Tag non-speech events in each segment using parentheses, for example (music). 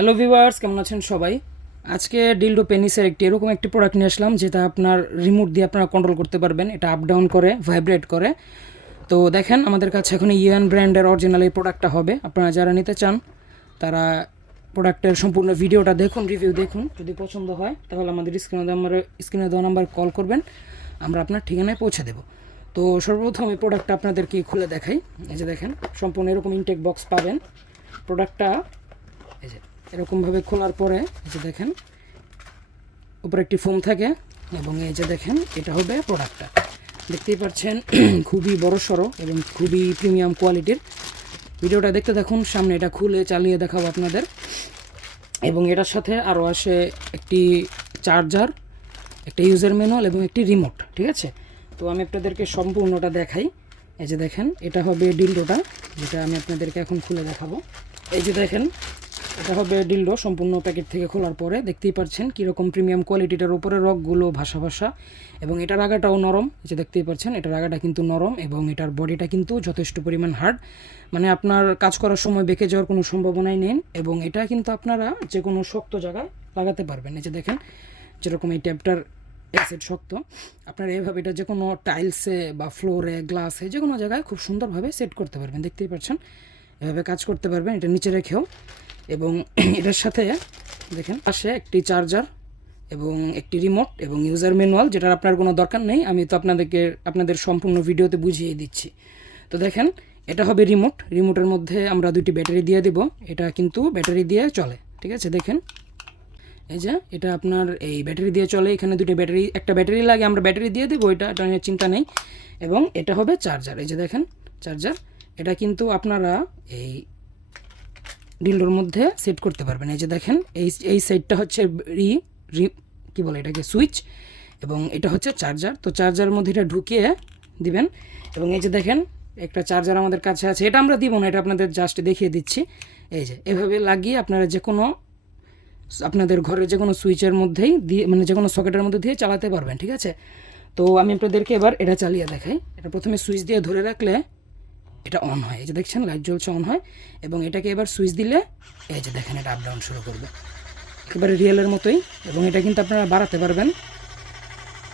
Hello viewers কেমন আছেন সবাই? আজকে ডিলডো পেনিসের একটি এরকম একটি প্রোডাক্ট নিয়ে আসলাম, যেটা আপনার রিমোট দিয়ে আপনারা কন্ট্রোল করতে পারবেন। এটা আপ ডাউন করে ভাইব্রেট করে। তো দেখেন, আমাদের কাছে এখন ইউএন ব্র্যান্ডের অরিজিনাল এই প্রোডাক্টটা হবে। আপনারা যারা নিতে চান, তারা প্রোডাক্টের সম্পূর্ণ ভিডিওটা দেখুন রিভিউ দেখুন। যদি পছন্দ হয়, তাহলে আমাদের স্ক্রিনে নাম্বারে স্ক্রিনে দেওয়া নাম্বার কল করবেন। আমরা আপনার ঠিকানায় পৌঁছে দেবো। তো সর্বপ্রথম এই প্রোডাক্টটা আপনাদেরকে খুলে দেখাই। এই যে দেখেন, সম্পূর্ণ এরকম ইনটেক বক্স পাবেন। প্রোডাক্টটা এই যে এরকমভাবে খোলার পরে এই যে দেখেন, উপরে একটি ফোম থাকে এবং এই যে দেখেন, এটা হবে প্রোডাক্টটা দেখতেই পাচ্ছেন, (clears throat) খুবই বড় সড়ো এবং খুবই প্রিমিয়াম কোয়ালিটির ভিডিওটা দেখতে দেখুন, সামনে এটা খুলে চালিয়ে দেখাবো আপনাদের। এবং এটার সাথে আরও আসে একটি চার্জার একটা ইউজার ম্যানুয়াল এবং একটি রিমোট ঠিক আছে? তো আমি আপনাদেরকে সম্পূর্ণটা দেখাই। এই যে দেখেন, এটা হবে ডিলডোটা যেটা আমি আপনাদেরকে এখন খুলে দেখাবো। এই যে দেখেন এটা হবে ডিলডো সম্পূর্ণ প্যাকেট থেকে খোলার পরে দেখতেই পাচ্ছেন কীরকম প্রিমিয়াম কোয়ালিটিটার উপরে রকগুলো ভাসা ভাসা। এবং এটার আগাটাও নরম যে দেখতেই পাচ্ছেন এটার আগাটা কিন্তু নরম এবং এটার বডিটা কিন্তু যথেষ্ট পরিমাণ হার্ড মানে আপনার কাজ করার সময় বেঁকে যাওয়ার কোনো সম্ভাবনাই নেই এবং এটা কিন্তু আপনারা যে কোনো শক্ত জায়গায় লাগাতে পারবেন। এই যে দেখেন, যেরকম এই ট্যাপটার অ্যাসেট শক্ত, আপনারা এইভাবে এটা যে কোনো টাইলসে বা ফ্লোরে গ্লাসে যে কোনো জায়গায় খুব সুন্দরভাবে সেট করতে পারবেন। দেখতেই পাচ্ছেন এভাবে কাজ করতে পারবেন, এটা নিচে রেখেও। এবং (clears throat) এটার সাথে দেখেন, পাশে একটি চার্জার এবং একটি রিমোট এবং ইউজার ম্যানুয়াল যেটার আপনার কোনো দরকার নেই, আমি তো আপনাদেরকে, আপনাদের সম্পূর্ণ ভিডিওতে বুঝিয়ে দিচ্ছি। তো দেখেন, এটা হবে রিমোট রিমোটের মধ্যে আমরা দুটি ব্যাটারি দিয়ে দেব, এটা কিন্তু ব্যাটারি দিয়ে চলে, ঠিক আছে? দেখেন, এই যে, এটা আপনার এই ব্যাটারি দিয়ে চলে, এখানে দুটো ব্যাটারি, একটা ব্যাটারি লাগে, আমরা ব্যাটারি দিয়ে দেবো, এটা এটা নিয়ে চিন্তা নেই। এবং এটা হবে চার্জার এই যে দেখেন চার্জার এটা কিন্তু আপনারা এই ডিলডোর মধ্যে সেট করতে পারবেন। এই যে দেখেন, এই এই সাইডটা হচ্ছে রি রি, কী বলে এটাকে? সুইচ এবং এটা হচ্ছে চার্জার তো চার্জারের মধ্যে এটা ঢুকিয়ে দিবেন এবং এই যে দেখেন, একটা চার্জার আমাদের কাছে আছে। এটা আমরা দিব না, এটা আপনাদের জাস্ট দেখিয়ে দিচ্ছি। এই যে, এভাবে লাগিয়ে আপনারা যে কোনো, আপনাদের ঘরের যে কোনো সুইচের মধ্যেই দিয়ে মানে যে কোনো সকেটের মধ্যে দিয়ে চালাতে পারবেন, ঠিক আছে? তো আমি আপনাদেরকে এবার এটা চালিয়ে দেখাই। এটা প্রথমে সুইচ দিয়ে ধরে রাখলে এটা অন হয়। এই যে দেখছেন লাইট জ্বলছে অন হয়। এবং এটাকে এবার সুইচ দিলে, এই যে দেখেন, এটা আপ ডাউন শুরু করবে। একেবারে রিয়েলের মতোই। এবং এটা কিন্তু আপনারা বাড়াতে পারবেন।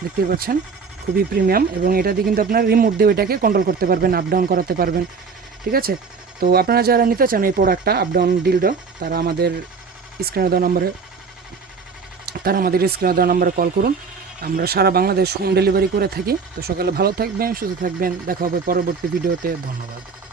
দেখতেই পাচ্ছেন, খুবই প্রিমিয়াম এবং এটা দিয়ে কিন্তু আপনারা রিমোট দিয়ে এটাকে কন্ট্রোল করতে পারবেন আপ ডাউন করাতে পারবেন। ঠিক আছে? তো আপনারা যারা নিতে চান এই প্রোডাক্টটা আপ ডাউন ডিলডো তারা আমাদের স্ক্রিনে দেওয়া নম্বরে, তারা আমাদের স্ক্রিনে দেওয়া নম্বরে কল করুন। আমরা সারা বাংলাদেশ হোম ডেলিভারি করে থাকি। তো সকালে ভালো থাকবেন, সুস্থ থাকবেন। দেখা হবে পরবর্তী ভিডিওতে। ধন্যবাদ।